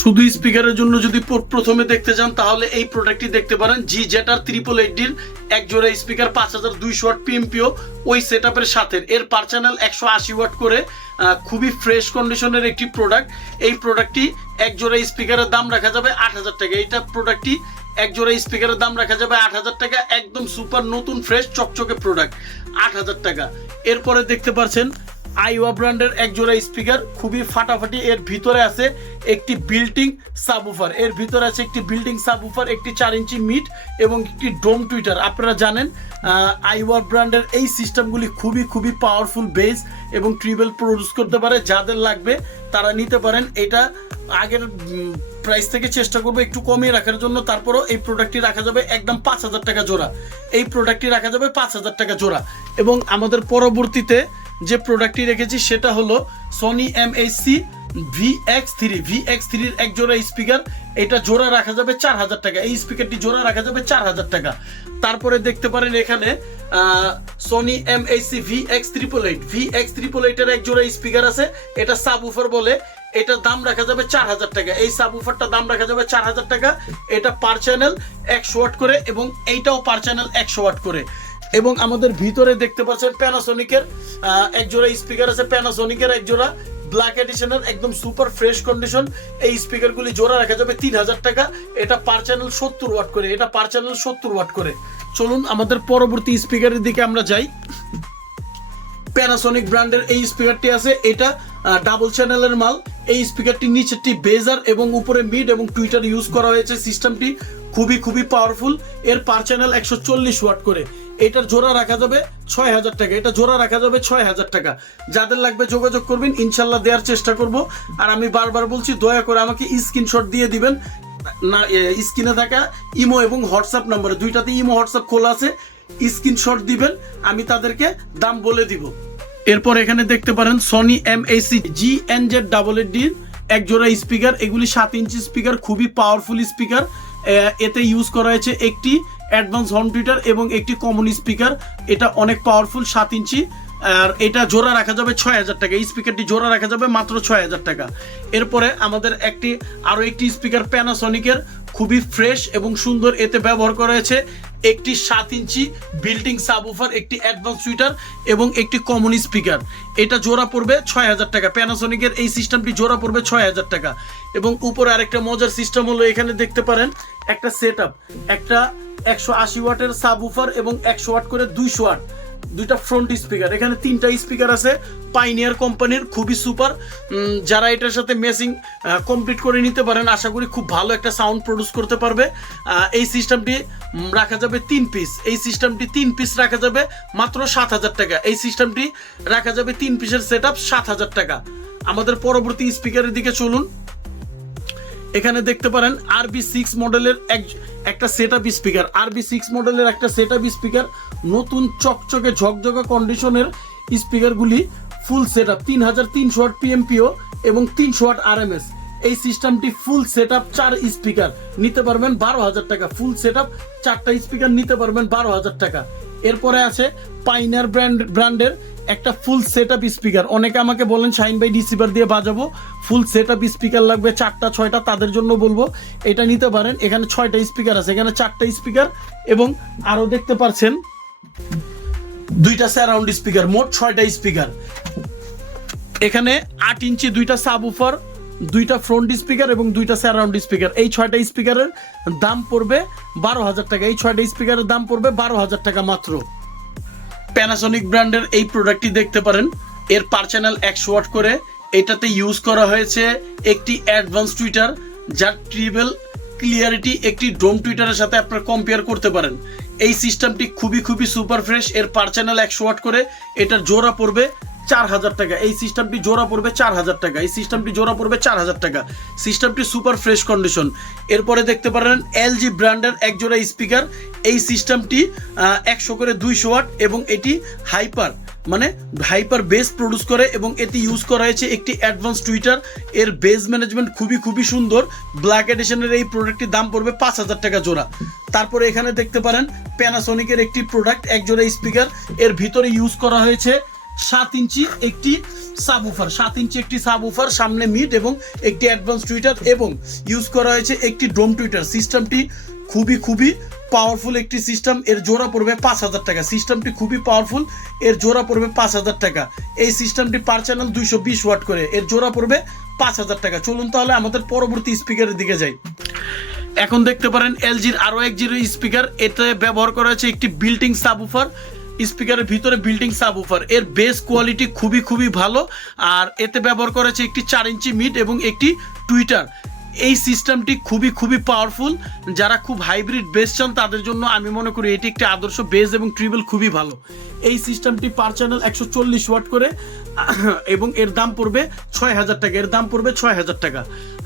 শুধু স্পিকারের জন্য যদি প্রথমে দেখতে চান, তাহলে এই প্রোডাক্টটি দেখতে পারেন। জি জেটার ত্রিপল এইটির এক জোড়া স্পিকার পাঁচ হাজার দুইশো ওয়াট পিএমপিও ওই সেট আপের সাথে। এর পার চ্যানেল একশো আশি ওয়াট করে খুবই ফ্রেশ কন্ডিশনের একটি প্রোডাক্ট এই প্রোডাক্টটি এক জোড়া স্পিকারের দাম রাখা যাবে আট হাজার টাকা। এইটা প্রোডাক্টটি এক জোড়া স্পিকারের দাম রাখা যাবে আট হাজার টাকা, একদম সুপার নতুন ফ্রেশ চকচকে প্রোডাক্ট আট হাজার টাকা। এরপরে দেখতে পাচ্ছেন আইওয়া ব্র্যান্ডের এক জোড়া স্পিকার খুবই ফাটাফাটি, এর ভিতরে আছে একটি বিল্টিং সাবউফার এর ভিতরে আছে একটি বিল্ডিং সাবউফার একটি চার ইঞ্চি মিট এবং একটি ডোম টুইটার আপনারা জানেন আইওয়া ব্র্যান্ডের এই সিস্টেমগুলি খুবই খুবই পাওয়ারফুল বেস এবং ট্রিবেল প্রডিউস করতে পারে, যাদের লাগবে তারা নিতে পারেন। এটা আগের প্রাইস থেকে চেষ্টা করব একটু কমিয়ে রাখার জন্য। তারপরও এই প্রোডাক্টটি রাখা যাবে একদম পাঁচ হাজার টাকা জোড়া। এই প্রোডাক্টটি রাখা যাবে পাঁচ হাজার টাকা জোড়া। এবং আমাদের পরবর্তীতে যে প্রোডাক্টটি রেখেছি সেটা হলো Sony M C V X three V X থ্রির এক জোড়া স্পিকার এটা জোড়া রাখা যাবে চার হাজার টাকা। এই স্পিকারটি জোড়া রাখা যাবে চার হাজার টাকা। তারপরে দেখতে পারেন এখানে Sony M C V X triple eight V X triple এইটের এক জোড়া স্পিকার আছে। এটা সাব উফার বলে। এটার দাম রাখা যাবে চার হাজার টাকা। এই সাব উফারটা দাম রাখা যাবে চার হাজার টাকা। এটা পার চ্যানেল একশো ওয়াট করে এবং এইটাও পার চ্যানেল একশো ওয়াট করে। এবং আমাদের ভিতরে দেখতে পাচ্ছেন প্যানাসোনিকের এক জোড়া স্পিকার আছে প্যানাসোনিকের এক জোড়া ব্ল্যাক এডিশনের একদম সুপার ফ্রেশ কন্ডিশন এই স্পিকারগুলি জোড়া রাখা যাবে তিন হাজার টাকা। এটা পার চ্যানেল সত্তর ওয়াট করে। এটা পার চ্যানেল সত্তর ওয়াট করে। চলুন আমাদের পরবর্তী স্পিকারের দিকে আমরা যাই। প্যানাসোনিক ব্র্যান্ডের এই স্পিকারটি আছে। এটা ডাবল চ্যানেলের মাল। এই স্পিকারটি নিচেরটি বেজার এবং উপরে মিড এবং টুইটার ইউজ করা হয়েছে। সিস্টেমটি খুবই খুবই পাওয়ারফুল এর পার চ্যানেল একশো চল্লিশ ওয়াট করে। এটার জোড়া রাখা যাবে ছয় হাজার টাকা। এটা জোড়া রাখা যাবে ছয় হাজার টাকা। যাদের লাগবে যোগাযোগ করবেন, ইনশাল্লাহ দেওয়ার চেষ্টা করব। আর আমি বারবার বলছি, দয়া করে আমাকে স্ক্রিনশট দিয়ে দিবেন। না স্ক্রিনে থাকা ইমো এবং হোয়াটসঅ্যাপ নাম্বার। দুইটাতে ইমো, হোয়াটসঅ্যাপ খোলা আছে। স্ক্রিনশট দিবেন, আমি তাদেরকে দাম বলে দিব। এরপর এখানে দেখতে পারেন Sony M AC G N Z double add ডির এক জোড়া স্পিকার এগুলি সাত ইঞ্চি স্পিকার খুবই পাওয়ারফুল স্পিকার এতে ইউজ করা হয়েছে একটি অ্যাডভান্স হোম টুইটার এবং একটি কমন স্পিকার এটা অনেক পাওয়ারফুল সাত ইঞ্চি আর এটা জোড়া রাখা যাবে ছয় হাজার টাকা। স্পিকারটি জোড়া রাখা যাবে মাত্র ছয় হাজার টাকা। এরপরে আমাদের একটি, আরও একটি স্পিকার প্যানাসনিকের খুবই ফ্রেশ এবং সুন্দর এতে ব্যবহার করা হয়েছে। একটি সাত ইঞ্চি বিল্ডিং সাবওফার একটি অ্যাডভান্স সুইটার এবং একটি কমন স্পিকার এটা জোড়া পড়বে ছয় হাজার টাকা। প্যানাসনিকের এই সিস্টেমটি জোড়া পড়বে ছয় হাজার টাকা। এবং উপরে আরেকটা মজার সিস্টেম হলো এখানে দেখতে পারেন, একটা সেট একটা একশো আশি ওয়াটের সাবওফার এবং একশো ওয়াট করে দুইশো ওয়াট। দুইটা ফ্রন্ট স্পিকার এখানে তিনটা স্পিকার আছে পাইনিয়ার কোম্পানির খুবই সুপার যারা এটার সাথে মেসিং কমপ্লিট করে নিতে পারেন, আশা করি খুব ভালো একটা সাউন্ড প্রডিউস করতে পারবে। এই সিস্টেমটি রাখা যাবে তিন পিস এই সিস্টেমটি তিন পিস রাখা যাবে মাত্র সাত হাজার টাকা। এই সিস্টেমটি রাখা যাবে তিন পিসের সেট আপ সাত হাজার টাকা। আমাদের পরবর্তী স্পিকারের দিকে চলুন। এখানে দেখতে পারেন আরবি সিক্স মডেলের এক একটা set up speaker RB six মডেলের একটা সেট আপ স্পিকার নতুন চকচকে ঝকঝকে কন্ডিশনের স্পিকারগুলি ফুল সেট আপ তিন হাজার তিনশো ওয়াট পিএমপিও এবং তিনশো ওয়াট আরএমএস এই সিস্টেমটি ফুল সেট আপ চার স্পিকার নিতে পারবেন বারো হাজার টাকা। ফুল সেট আপ চারটা স্পিকার নিতে পারবেন বারো হাজার টাকা। এরপরে আছে পাইনার ব্র্যান্ড ব্র্যান্ডের একটা ফুল সেট আপ স্পিকার অনেকে আমাকে বলেন শাইন ভাই রিসিভার দিয়ে বাজাবো। ফুল সেট আপ স্পিকার লাগবে চারটা, ছয়টা, তাদের জন্য বলব। এটা নিতে পারেন। এখানে ছয়টা স্পিকার আছে। এখানে চারটা স্পিকার এবং আরও দেখতে পাচ্ছেন দুইটা স্যারাউন্ড স্পিকার মোট ছয়টা স্পিকার এখানে আট ইঞ্চি দুইটা সাব উফার দুইটা ফ্রন্ট স্পিকার এবং দুইটা স্যারাউন্ড স্পিকার এই ছয়টা স্পিকারের দাম পড়বে বারো হাজার টাকা। এই ছয়টা স্পিকারের দাম পড়বে বারো হাজার টাকা মাত্র। প্যানাসনিক ব্র্যান্ডের এই প্রোডাক্টটি দেখতে পারেন। এর পার চ্যানেল একশো ওয়াট করে। এটাতে ইউজ করা হয়েছে একটি অ্যাডভান্স টুইটার যার ট্রিবেল ক্লিয়ারিটি একটি ড্রোম টুইটারের সাথে আপনারা কম্পেয়ার করতে পারেন। এই সিস্টেমটি খুবই খুবই সুপার ফ্রেশ এর পার চ্যানেল একশো ওয়াট করে। এটার জোড়া পড়বে চার হাজার টাকা। এই সিস্টেমটি জোড়া পড়বে চার হাজার টাকা। এই সিস্টেমটি জোড়া পড়বে চার হাজার টাকা। সিস্টেমটি সুপার ফ্রেশ কন্ডিশন এরপরে দেখতে পারেন এলজি ব্র্যান্ডের এক জোড়া স্পিকার এই সিস্টেমটি একশো করে দুইশো ওয়াট এবং এটি হাইপার মানে হাইপার বেস প্রডিউস করে এবং এতে ইউজ করা হয়েছে একটি অ্যাডভান্স টুইটার এর বেস ম্যানেজমেন্ট খুবই খুবই সুন্দর। ব্ল্যাক এডিশনের এই প্রোডাক্টটির দাম পড়বে পাঁচ হাজার টাকা জোড়া। তারপরে এখানে দেখতে পারেন প্যানাসোনিকের একটি প্রোডাক্ট এক জোড়া স্পিকার এর ভিতরে ইউজ করা হয়েছে সাত ইঞ্চি একটি সাবউফার সাত ইঞ্চি একটি সাবউফার সামনে মিড এবং একটি অ্যাডভান্স টুইটার এবং ইউজ করা হয়েছে একটি ডোম টুইটার সিস্টেমটি খুবই খুবই পাওয়ারফুল একটি সিস্টেম এর জোড়া পড়বে পাঁচ হাজার টাকা। সিস্টেমটি খুবই পাওয়ারফুল এর জোড়া পড়বে পাঁচ হাজার টাকা। এই সিস্টেমটি পার চ্যানেল দুইশো বিশ ওয়াট করে। এর জোড়া পড়বে পাঁচ হাজার টাকা। চলুন তাহলে আমাদের পরবর্তী স্পিকারের দিকে যাই। এখন দেখতে পারেন এলজির আরও এক জিরো স্পিকার এতে ব্যবহার করা হয়েছে একটি বিল্টিং সাবউফার স্পিকারের ভিতরে বিল্ডিং সাবউফার এর বেস কোয়ালিটি খুবই খুবই ভালো, আর এতে ব্যবহার করেছে একটি চার ইঞ্চি মিড এবং একটি টুইটার এই সিস্টেমটি খুবই খুবই পাওয়ারফুল যারা খুব হাইব্রিড বেস চান, তাদের জন্য আমি মনে করি এটি একটি আদর্শ বেস এবং ট্রিবল খুবই ভালো। এই সিস্টেমটি পার চ্যানেল একশো চল্লিশ ওয়াট করে, এবং এর দাম পড়বে ছয় হাজার টাকা। এর দাম পড়বে ছয় হাজার টাকা।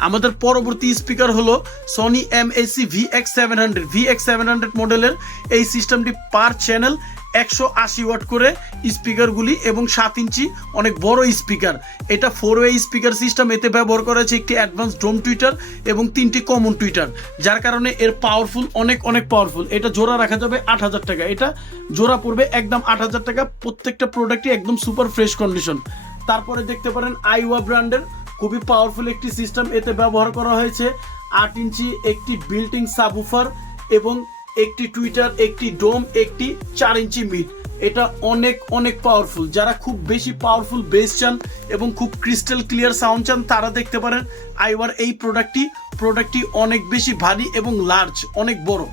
আমাদের পরবর্তী স্পিকার হলো Sony M AC V X seven hundred V X seven hundred মডেলের এই সিস্টেমটি পার চ্যানেল একশো আশি ওয়াট করে স্পিকারগুলি এবং সাত ইঞ্চি অনেক বড় স্পিকার। এটা ফোর ওয়ে স্পিকার সিস্টেম এতে ব্যবহার করা হয়েছে একটি অ্যাডভান্স ডোম টুইটার এবং তিনটি কমন টুইটার যার কারণে এর পাওয়ারফুল অনেক অনেক পাওয়ারফুল এটা জোড়া রাখা যাবে আট হাজার টাকা। এটা জোড়া পড়বে একদম আট হাজার টাকা। প্রত্যেকটা প্রোডাক্টই একদম সুপার ফ্রেশ কন্ডিশন তারপরে দেখতে পারেন আইওয়া ব্র্যান্ডের খুবই পাওয়ারফুল একটি সিস্টেম এতে ব্যবহার করা হয়েছে। আট ইঞ্চি একটি বিল্টিং সাবউফার এবং একটি টুইটার, একটি ডোম, একটি চার ইঞ্চি মিড এটা অনেক অনেক পাওয়ারফুল যারা খুব বেশি পাওয়ারফুল বেস চান এবং খুব ক্রিস্টাল ক্লিয়ার সাউন্ড চান, তারা দেখতে পারেন আইওয়ার এই প্রোডাক্টটি প্রোডাক্টটি অনেক বেশি ভারী এবং লার্জ অনেক বড়।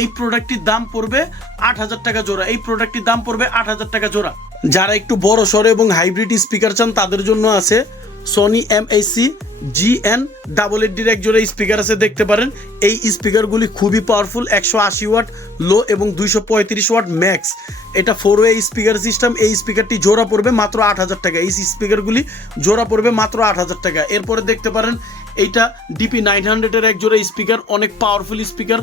এই প্রোডাক্টটির দাম পড়বে আট হাজার টাকা জোড়া। এই প্রোডাক্টটির দাম পড়বে আট হাজার টাকা জোড়া। যারা একটু বড় সড়ো এবং হাইব্রিড স্পিকার চান, তাদের জন্য আছে Sony M AC G N double eight ডির এক জোড়া স্পিকার আছে, দেখতে পারেন। এই স্পিকারগুলি খুবই পাওয়ারফুল একশো আশি ওয়াট লো এবং দুইশো পঁয়ত্রিশ ওয়াট ম্যাক্স এটা ফোর ওয়ে স্পিকার সিস্টেম এই স্পিকারটি জোড়া পড়বে মাত্র আট হাজার টাকা। এই স্পিকারগুলি জোড়া পড়বে মাত্র আট হাজার টাকা। এরপরে দেখতে পারেন এইটা ডিপি নাইন হান্ড্রেডের এক জোড়া স্পিকার অনেক powerful speaker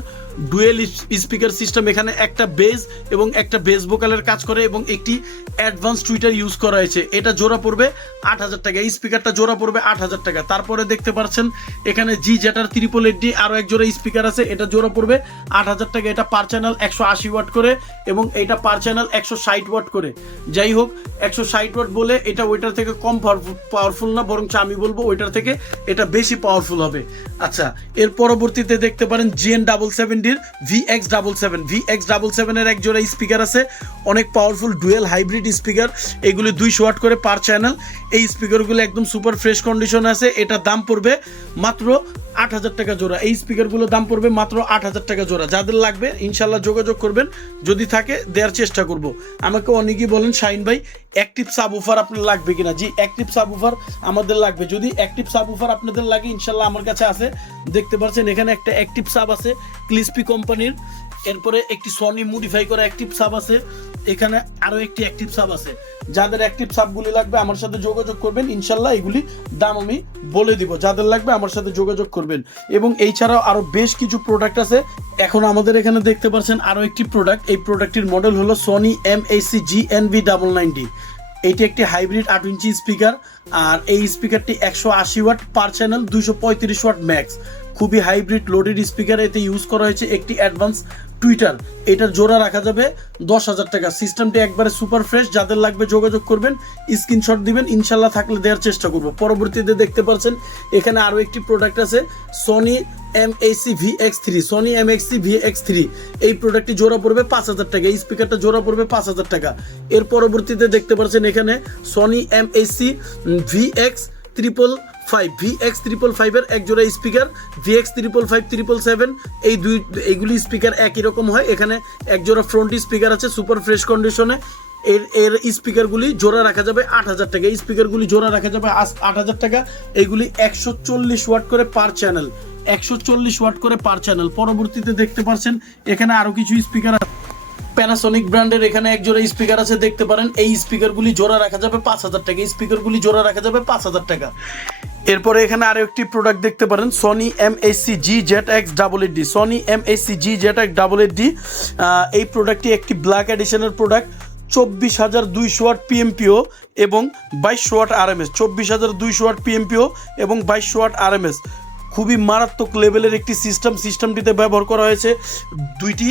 dual speaker system এখানে একটা বেজ এবং একটা বেস ভোকালের কাজ করে এবং একটি অ্যাডভান্স টুইটার ইউজ করা হয়েছে। এটা জোড়া পড়বে আট হাজার টাকা, এই স্পিকারটা জোড়া পড়বে আট হাজার টাকা। তারপরে দেখতে পাচ্ছেন, এখানে জি জেটার ত্রিপল এইট ডি আরও এক জোড়া স্পিকার আছে, এটা জোড়া পড়বে আট হাজার টাকা। এটা পার চ্যানেল একশো আশি ওয়াট করে এবং এটা পার চ্যানেল একশো ষাট ওয়াট করে। যাই হোক, একশো ষাট ওয়াট বলে এটা ওইটার থেকে কম পাওয়ারফুল না বরং আমি বলব ওইটার থেকে এটা বেশি পাওয়ারফুল হবে। আচ্ছা এর পরবর্তীতে দেখতে পারেন GN double সেভেন্টির V X double seven V X double সেভেনের এক জোড়া স্পিকার আছে, অনেক পাওয়ারফুল ডুয়েল হাইব্রিড স্পিকার এগুলি দুইশো ওয়াট করে পার চ্যানেল এই স্পিকারগুলো একদম সুপার ফ্রেশ কন্ডিশন আছে, এটার দাম পড়বে মাত্র আট হাজার টাকা জোড়া। এই স্পিকারগুলোর দাম পড়বে মাত্র আট হাজার টাকা জোড়া। যাদের লাগবে ইনশাল্লাহ যোগাযোগ করবেন। যদি থাকে, দেওয়ার চেষ্টা করব। আমাকে অনেকেই বলেন শাইন ভাই অ্যাক্টিভ সাবউফার আপনার লাগবে কিনা? জি অ্যাক্টিভ সাবউফার আমাদের লাগবে। যদি অ্যাক্টিভ সাবউফার আপনাদের লাগে, ইনশাল্লাহ আমার কাছে আছে। দেখতে পাচ্ছেন, এখানে একটা অ্যাক্টিভ সাব আছে ক্লিসপি কোম্পানির এরপরে একটি সনি মডিফাই করা অ্যাক্টিভ সাব আছে। এখানে আরও একটি অ্যাক্টিভ সাব আছে। যাদের অ্যাক্টিভ সাবগুলি লাগবে আমার সাথে যোগাযোগ করবেন, ইনশাল্লাহ এগুলি দাম আমি বলে দিব। যাদের লাগবে আমার সাথে যোগাযোগ করবেন। এবং এই ছাড়াও আরও বেশ কিছু প্রোডাক্ট আছে। এখন আমাদের এখানে দেখতে পাচ্ছেন আরও একটি প্রোডাক্ট এই প্রোডাক্টটির মডেল হলো Sony M AC G N V double ninety এটি একটি হাইব্রিড আট ইঞ্চি স্পিকার আর এই স্পিকারটি একশো আশি ওয়াট পার চ্যানেল দুইশো পঁয়ত্রিশ ওয়াট ম্যাক্স খুবই হাইব্রিড লোডেড স্পিকার এতে ইউজ করা হয়েছে একটি অ্যাডভান্স টুইটার এটার জোড়া রাখা যাবে দশ হাজার টাকা। সিস্টেমটি একবারে সুপার ফ্রেশ যাদের লাগবে যোগাযোগ করবেন স্ক্রিনশট দিবেন, ইনশাল্লাহ থাকলে দেওয়ার চেষ্টা করব। পরবর্তীতে দেখতে পাচ্ছেন এখানে আরও একটি প্রোডাক্ট আছে Sony M AC V X three Sony M X V X three এই প্রোডাক্টটি জোড়া পড়বে পাঁচ হাজার টাকা। এই স্পিকারটা জোড়া পড়বে পাঁচ হাজার টাকা। এর পরবর্তীতে দেখতে পাচ্ছেন এখানে Sony M AC V X triple five V X triple ফাইভের এক জোড়া speaker V X triple five triple seven এই দুই, এইগুলি স্পিকার একই রকম হয়। এখানে এক জোড়া ফ্রন্ট স্পিকার আছে সুপার ফ্রেশ কন্ডিশনে এর এর স্পিকারগুলি জোড়া রাখা যাবে আট হাজার টাকা। স্পিকারগুলি জোড়া রাখা যাবে আট হাজার টাকা। এইগুলি একশো চল্লিশ ওয়াট করে পার চ্যানেল একশো চল্লিশ ওয়াট করে পার চ্যানেল পরবর্তীতে দেখতে পাচ্ছেন এখানে আরও কিছু স্পিকার আছে। প্যানাসনিক ব্র্যান্ডের এখানে এক জোড়া স্পিকার আছে, দেখতে পারেন। এই স্পিকারগুলি জোড়া রাখা যাবে পাঁচ হাজার টাকা। স্পিকারগুলি জোড়া রাখা যাবে পাঁচ হাজার টাকা। এরপরে এখানে আরও একটি প্রোডাক্ট দেখতে পারেন Sony M AC G Z X double eight D Sony M AC G Z X double eight D এই প্রোডাক্টটি একটি ব্ল্যাক এডিশনের প্রোডাক্ট চব্বিশ হাজার দুইশো ওয়াট পিএমপিও এবং বাইশশো ওয়াট আরএমএস চব্বিশ হাজার দুইশো ওয়াট পিএমপিও এবং বাইশশো ওয়াট আরএমএস খুবই মারাত্মক লেভেলের একটি সিস্টেম সিস্টেমটিতে ব্যবহার করা হয়েছে। দুইটি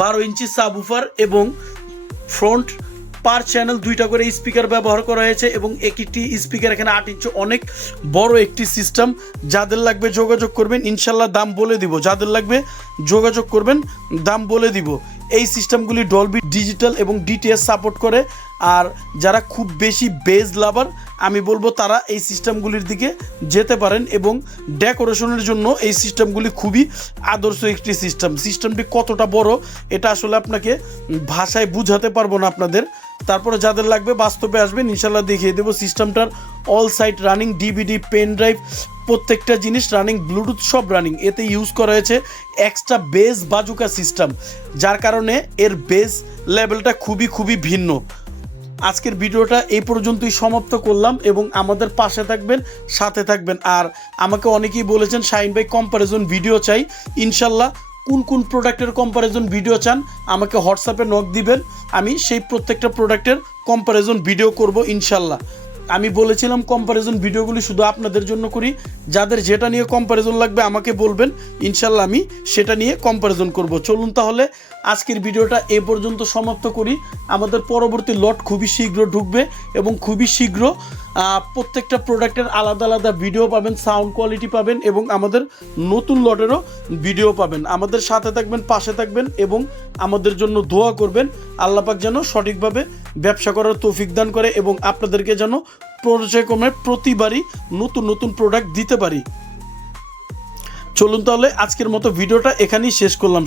বারো ইঞ্চি সাবউফার এবং ফ্রন্ট পার চ্যানেল দুইটা করে স্পিকার ব্যবহার করা হয়েছে এবং একটি স্পিকার এখানে আট ইঞ্চি অনেক বড় একটি সিস্টেম। যাদের লাগবে যোগাযোগ করবেন, ইনশাল্লাহ দাম বলে দিব। যাদের লাগবে যোগাযোগ করবেন, দাম বলে দিব। এই সিস্টেমগুলি ডলবি ডিজিটাল এবং ডিটিএস সাপোর্ট করে। আর যারা খুব বেশি বেজ লাভার আমি বলব তারা এই সিস্টেমগুলির দিকে যেতে পারেন এবং ডেকোরেশনের জন্য এই সিস্টেমগুলি খুবই আদর্শ একটি সিস্টেম। সিস্টেমটি কতটা বড়, এটা আসলে আপনাকে ভাষায় বুঝাতে পারব না আপনাদের। তারপরে যাদের লাগবে বাস্তবে আসবেন ইনশাল্লাহ দেখিয়ে দেবো সিস্টেমটার all side running DVD pen drive প্রত্যেকটা জিনিস রানিং ব্লুটুথ সব রানিং এতে ইউজ করা হয়েছে এক্সট্রা বেস বাজুকা সিস্টেম যার কারণে এর বেস লেভেলটা খুবই খুবই ভিন্ন। আজকের ভিডিওটা এই পর্যন্তই সমাপ্ত করলাম এবং আমাদের পাশে থাকবেন, সাথে থাকবেন। আর আমাকে অনেকেই বলেছেন শাইন ভাই কম্পারিজন ভিডিও চাই। ইনশাল্লাহ কোন কোন প্রোডাক্টের কম্পারিজন ভিডিও চান, আমাকে হোয়াটসঅ্যাপে নক দিবেন। আমি সেই প্রত্যেকটা প্রোডাক্টের কম্পারিজন ভিডিও করব ইনশাল্লাহ। আমি বলেছিলাম কম্পারিজন ভিডিওগুলি শুধু আপনাদের জন্য করি। যাদের যেটা নিয়ে কম্পারিজন লাগবে আমাকে বলবেন। ইনশাল্লাহ আমি সেটা নিয়ে কম্পারিজন করব। চলুন তাহলে আজকের ভিডিওটা এ পর্যন্ত সমাপ্ত করি। আমাদের পরবর্তী লট খুবই শীঘ্র ঢুকবে এবং খুবই শীঘ্র প্রত্যেকটা প্রোডাক্টের আলাদা আলাদা ভিডিও পাবেন, সাউন্ড কোয়ালিটি পাবেন এবং আমাদের নতুন লটেরও ভিডিও পাবেন। আমাদের সাথে থাকবেন, পাশে থাকবেন এবং আমাদের জন্য দোয়া করবেন। আল্লাপাক যেন সঠিকভাবে ব্যবসা করার তৌফিক দান করে এবং আপনাদেরকে যেন পর্যায়ক্রমে প্রতিবারই নতুন নতুন প্রোডাক্ট দিতে পারি। চলুন তাহলে আজকের মতো ভিডিওটা এখানেই শেষ করলাম।